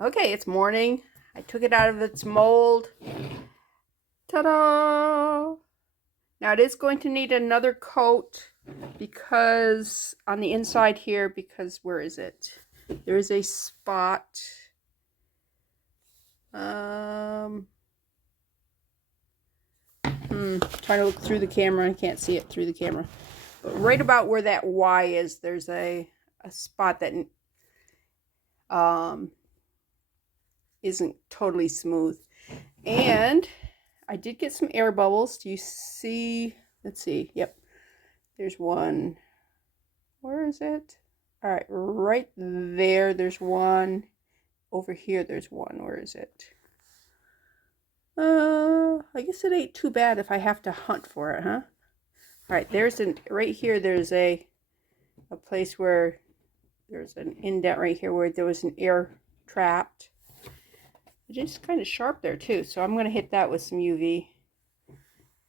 Okay, it's morning. I took it out of its mold. Ta-da! Now it is going to need another coat because on the inside here, because where is it? There is a spot. Trying to look through the camera. I can't see it through the camera. But right about where that Y is, there's a spot that isn't totally smooth. And I did get some air bubbles. Do you see? Let's see. Yep. There's one. Where is it? All right, right there. There's one. Over here, there's one. Where is it? I guess it ain't too bad if I have to hunt for it, huh? All right, right here. There's a place where there's an indent right here where there was an air trapped. It's just kind of sharp there too, so I'm gonna hit that with some UV.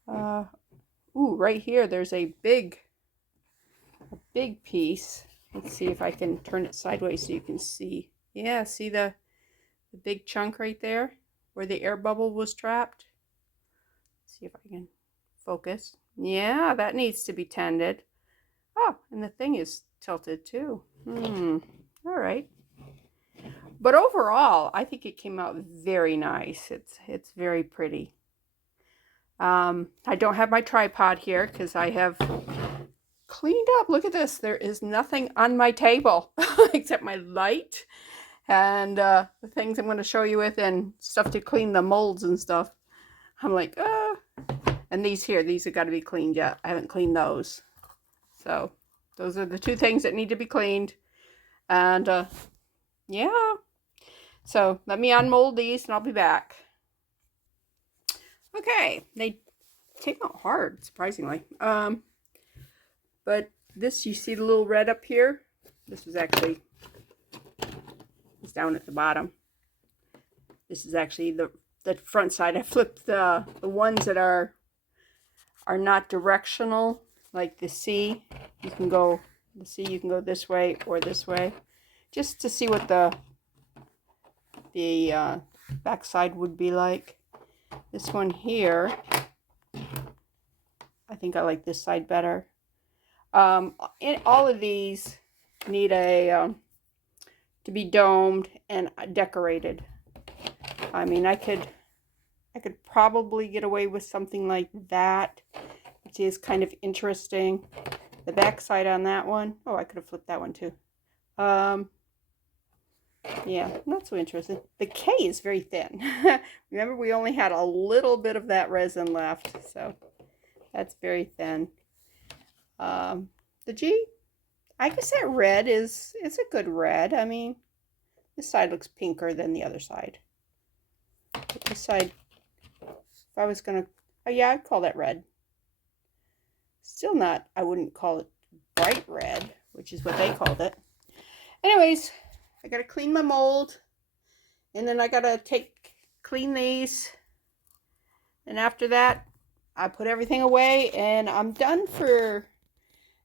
Ooh, right here there's a big piece. Let's see if I can turn it sideways so you can see. Yeah, see the big chunk right there where the air bubble was trapped? Let's see if I can focus. Yeah, that needs to be tended. Oh, and the thing is tilted too. All right. But overall, I think it came out very nice. It's very pretty. I don't have my tripod here because I have cleaned up. Look at this. There is nothing on my table except my light and the things I'm going to show you with and stuff to clean the molds and stuff. I'm like, and these have got to be cleaned yet. I haven't cleaned those. So those are the two things that need to be cleaned. And yeah. So let me unmold these and I'll be back. Okay, they came out hard, surprisingly. But this, you see the little red up here? This was actually, it's down at the bottom. This is actually the front side. I flipped the ones that are not directional, like the C. You can go this way or this way, just to see what the back side would be like. This one here, I think I like this side better. All of these need to be domed and decorated. I mean, I could probably get away with something like that, which is kind of interesting. The back side on that one, oh, I could have flipped that one too. Yeah, not so interesting. The K is very thin. Remember, we only had a little bit of that resin left, so that's very thin. The G, I guess that red is a good red. I mean, this side looks pinker than the other side. But this side, if I was gonna, oh yeah, I'd call that red. Still not, I wouldn't call it bright red, which is what they called it. Anyways, I gotta clean my mold, and then I gotta clean these, and after that, I put everything away, and I'm done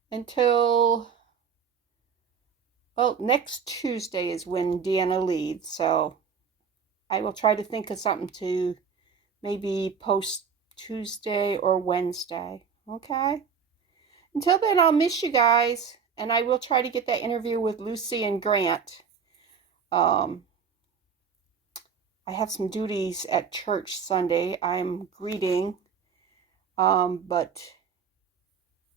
until, well, next Tuesday is when Deanna leaves, so I will try to think of something to maybe post Tuesday or Wednesday, okay? Until then, I'll miss you guys, and I will try to get that interview with Lucie and Grant. I have some duties at church Sunday. I'm greeting, but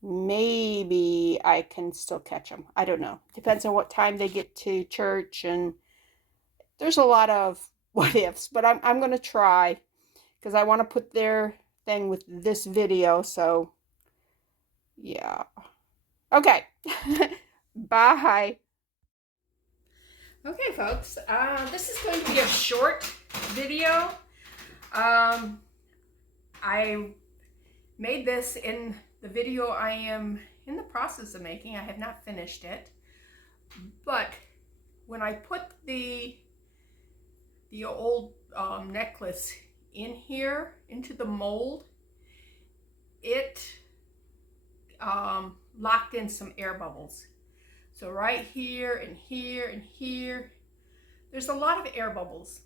maybe I can still catch them. I don't know. Depends on what time they get to church, and there's a lot of what ifs, but I'm going to try because I want to put their thing with this video, so yeah. Okay. Bye. Okay, folks, this is going to be a short video. I made this in the video I am in the process of making. I have not finished it, but when I put the old necklace in here into the mold, it locked in some air bubbles. So right here and here and here, There's a lot of air bubbles.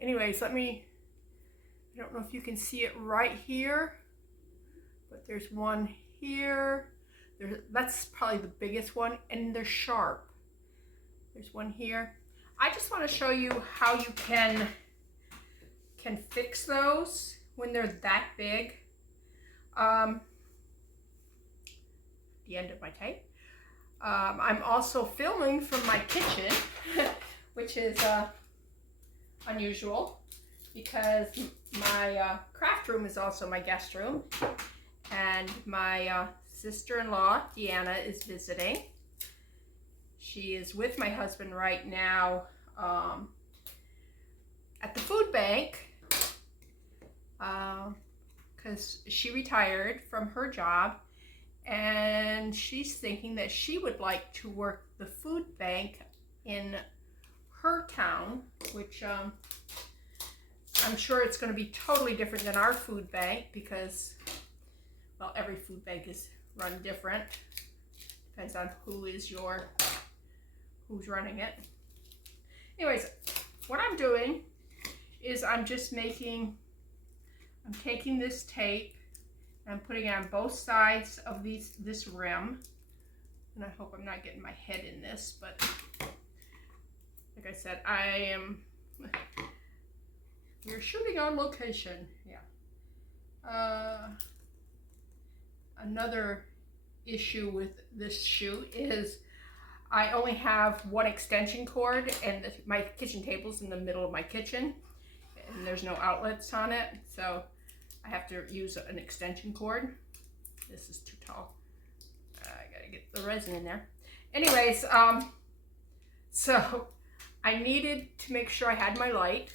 Anyways, I don't know if you can see it right here, but there's one here. That's probably the biggest one, and they're sharp. There's one here. I just want to show you how you can fix those when they're that big. The end of my tape. I'm also filming from my kitchen, which is unusual because my craft room is also my guest room, and my sister-in-law Deanna is visiting. She is with my husband right now at the food bank because she retired from her job, and she's thinking that she would like to work the food bank in her town, which I'm sure it's going to be totally different than our food bank because, well, every food bank is run different. Depends on who's running it. Anyways, what I'm doing is I'm taking this tape and I'm putting it on both sides of this rim. And I hope I'm not getting my head in this, but like I said, we're shooting on location. Yeah. Another issue with this shoot is I only have one extension cord, and my kitchen table's in the middle of my kitchen, and there's no outlets on it, so I have to use an extension cord. This is too tall. I gotta get the resin in there. Anyways, so I needed to make sure I had my light.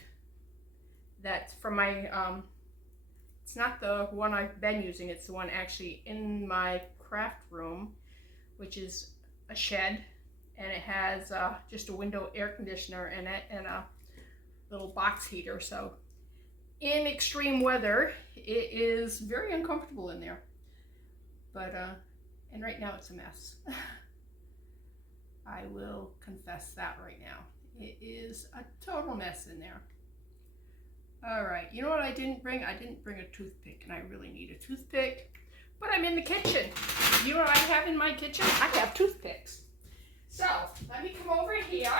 That's from my, it's not the one I've been using, it's the one actually in my craft room, which is a shed, and it has just a window air conditioner in it and a little box heater. So in extreme weather, it is very uncomfortable in there. But, and right now it's a mess. I will confess that right now. It is a total mess in there. All right, you know what I didn't bring? I didn't bring a toothpick, and I really need a toothpick, but I'm in the kitchen. You know what I have in my kitchen? I have toothpicks. So let me come over here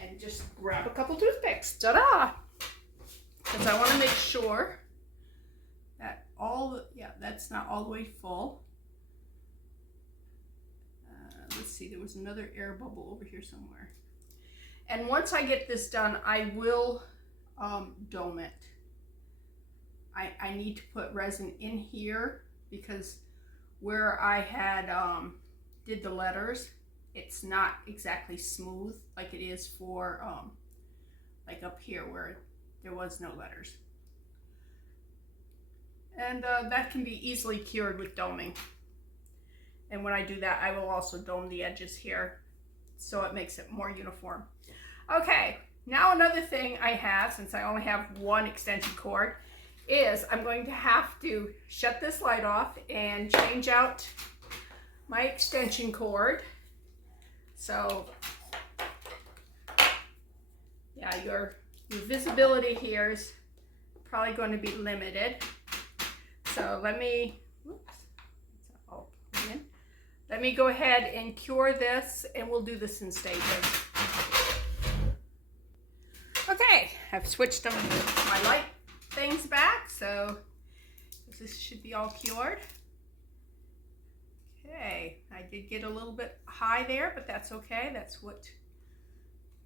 and just grab a couple toothpicks. Ta-da! Because I want to make sure that that's not all the way full. Let's see, there was another air bubble over here somewhere. And once I get this done, I will dome it. I need to put resin in here because where I had did the letters, it's not exactly smooth like it is for like up here where there was no letters. And that can be easily cured with doming. And when I do that, I will also dome the edges here so it makes it more uniform. Okay, now another thing I have, since I only have one extension cord, is I'm going to have to shut this light off and change out my extension cord. So, yeah, your visibility here is probably going to be limited. So let me go ahead and cure this, and we'll do this in stages. Okay, I've switched my light things back, so this should be all cured. Okay, I did get a little bit high there, but that's okay. That's what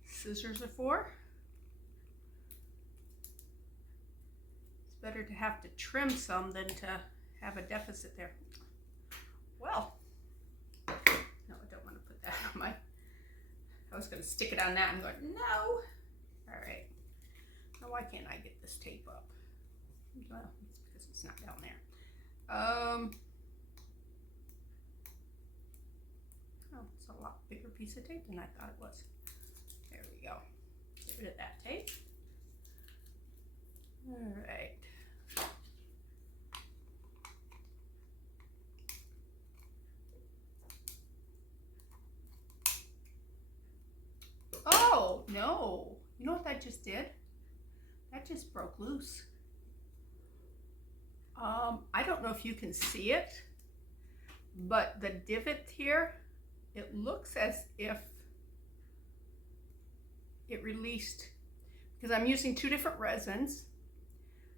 scissors are for. It's better to have to trim some than to have a deficit there. Well, no, I don't want to put that on my, I was going to stick it on that and go, no. All right. Now, why can't I get this tape up? Well, it's because it's not down there. Oh, it's a lot bigger piece of tape than I thought it was. There we go. Get rid of that tape. All right. No, you know what that just did? That just broke loose. I don't know if you can see it, but the divot here, it looks as if it released, because I'm using two different resins.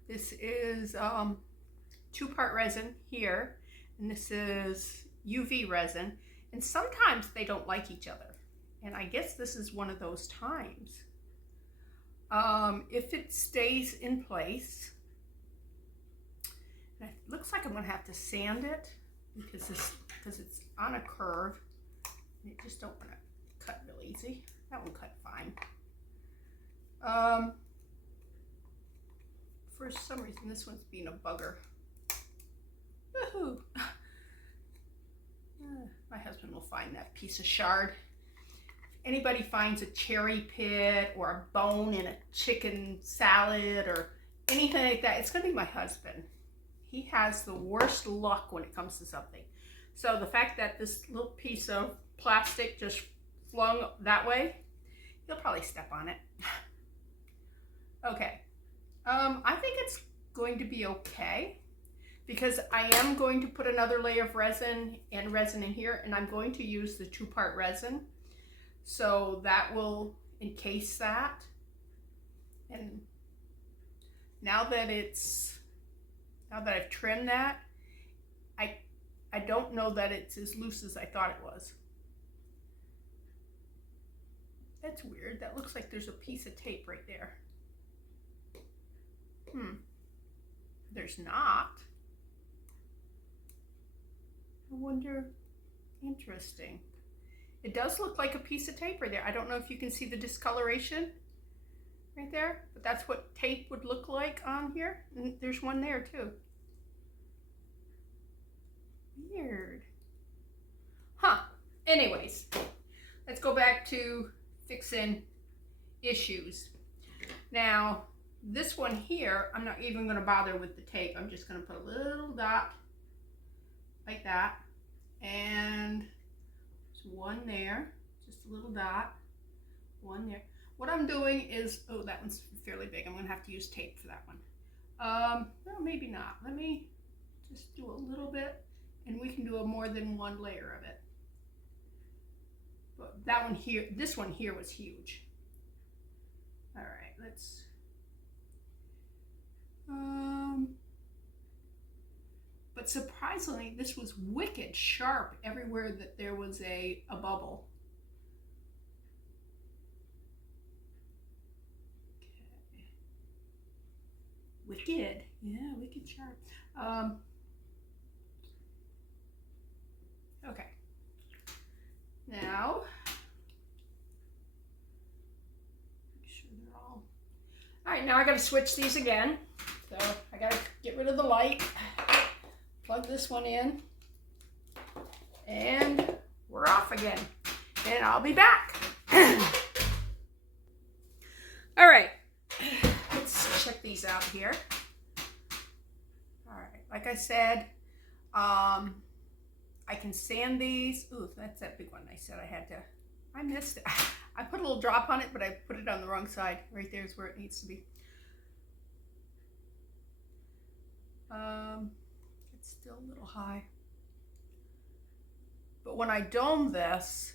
This is 2-part resin here, and this is UV resin, and sometimes they don't like each other, and I guess this is one of those times. If it stays in place, it looks like I'm going to have to sand it because it's on a curve, and it just don't want to cut real easy. That one cut fine. For some reason, this one's being a bugger. Woohoo! My husband will find that piece of shard. If anybody finds a cherry pit or a bone in a chicken salad or anything like that, it's going to be my husband. He has the worst luck when it comes to something. So the fact that this little piece of plastic just flung that way, he'll probably step on it. Okay. I think it's going to be okay because I am going to put another layer of resin and resin in here, and I'm going to use the 2-part resin. So that will encase that. And now that I've trimmed that, I don't know that it's as loose as I thought it was. That's weird. That looks like there's a piece of tape right there. There's not. I wonder, interesting. It does look like a piece of tape right there. I don't know if you can see the discoloration right there, but that's what tape would look like on here. And there's one there too. Weird. Huh. Anyways, let's go back to fixing issues. Now, this one here, I'm not even going to bother with the tape. I'm just going to put a little dot like that. And there's one there, just a little dot, one there. What I'm doing is, oh, that one's fairly big. I'm going to have to use tape for that one. Well, maybe not. Let me just do a little bit, and we can do a more than one layer of it. But that one here, this one here was huge. All right, let's, but surprisingly, this was wicked sharp everywhere that there was a bubble. Okay. Wicked, yeah, wicked sharp. Okay. Now, make sure they're all right. Now I got to switch these again. So I got to get rid of the light, plug this one in, and we're off again. And I'll be back. All right, let's check these out here. All right, like I said, I can sand these. Ooh, that's that big one I said I had to. I missed it. I put a little drop on it, but I put it on the wrong side. Right there is where it needs to be. It's still a little high. But when I dome this,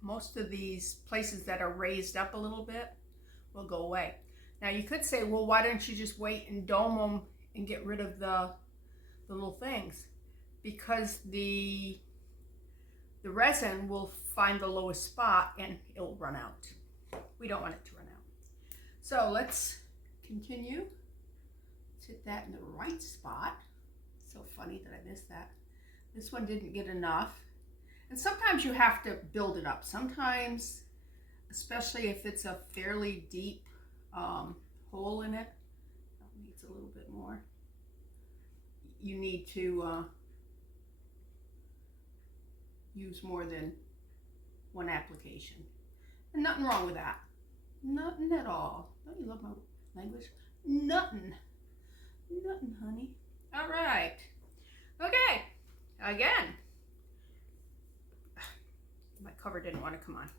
most of these places that are raised up a little bit will go away. Now you could say, well, why don't you just wait and dome them and get rid of the little things? Because the resin will find the lowest spot and it'll run out. We don't want it to run out. So let's continue. Let's hit that in the right spot. So funny that I missed that. This one didn't get enough. And sometimes you have to build it up. Sometimes, especially if it's a fairly deep hole in it, that needs a little bit more. You need to use more than one application. And nothing wrong with that. Nothing at all. Don't you love my language? Nothing. Nothing, honey. All right. Okay. Again. My cover didn't want to come on.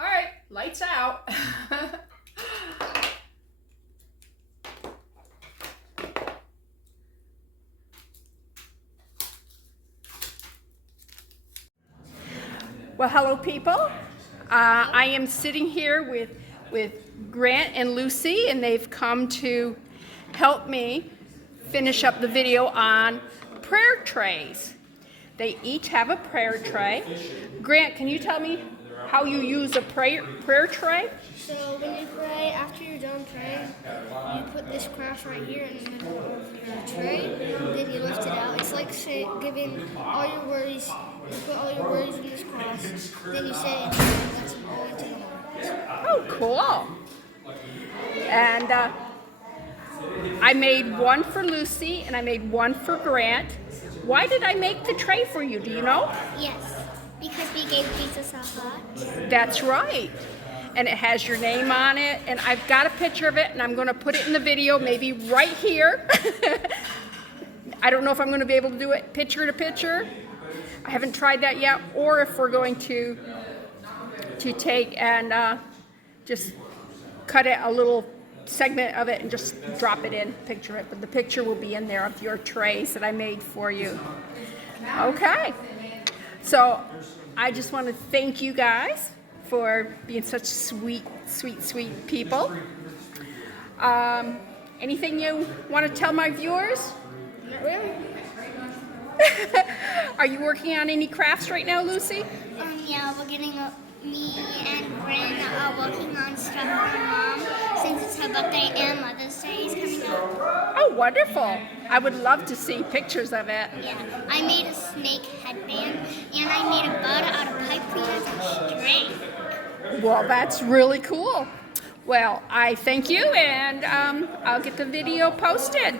All right, lights out. Well, hello, people. I am sitting here with Grant and Lucy, and they've come to help me finish up the video on prayer trays. They each have a prayer tray. Grant, can you tell me how you use a prayer tray? So when you pray, after you're done praying, you put this cross right here in the middle of your tray. Then you lift it out. It's like giving all your worries. You put all your worries in this cross. Then you say it and lets it go into the heart. Oh, cool. And I made one for Lucy and I made one for Grant. Why did I make the tray for you? Do you know? Yes, because we gave Jesus a heart. That's right. And it has your name on it. And I've got a picture of it and I'm going to put it in the video, maybe right here. I don't know if I'm going to be able to do it picture to picture. I haven't tried that yet. Or if we're going to take and just cut it a little segment of it and just drop it in, picture it. But the picture will be in there of your trays that I made for you. Okay. So I just want to thank you guys for being such sweet, sweet, sweet people. Anything you want to tell my viewers? Not really. Are you working on any crafts right now, Lucy? Yeah, we're getting me and Bryn are working on stuff for Mom since it's her birthday and Mother's Day is coming up. Oh, wonderful. I would love to see pictures of it. Yeah, I made a snake headband and I made a bird out of pipe cleaners and string. Well, that's really cool. Well, I thank you, and I'll get the video posted.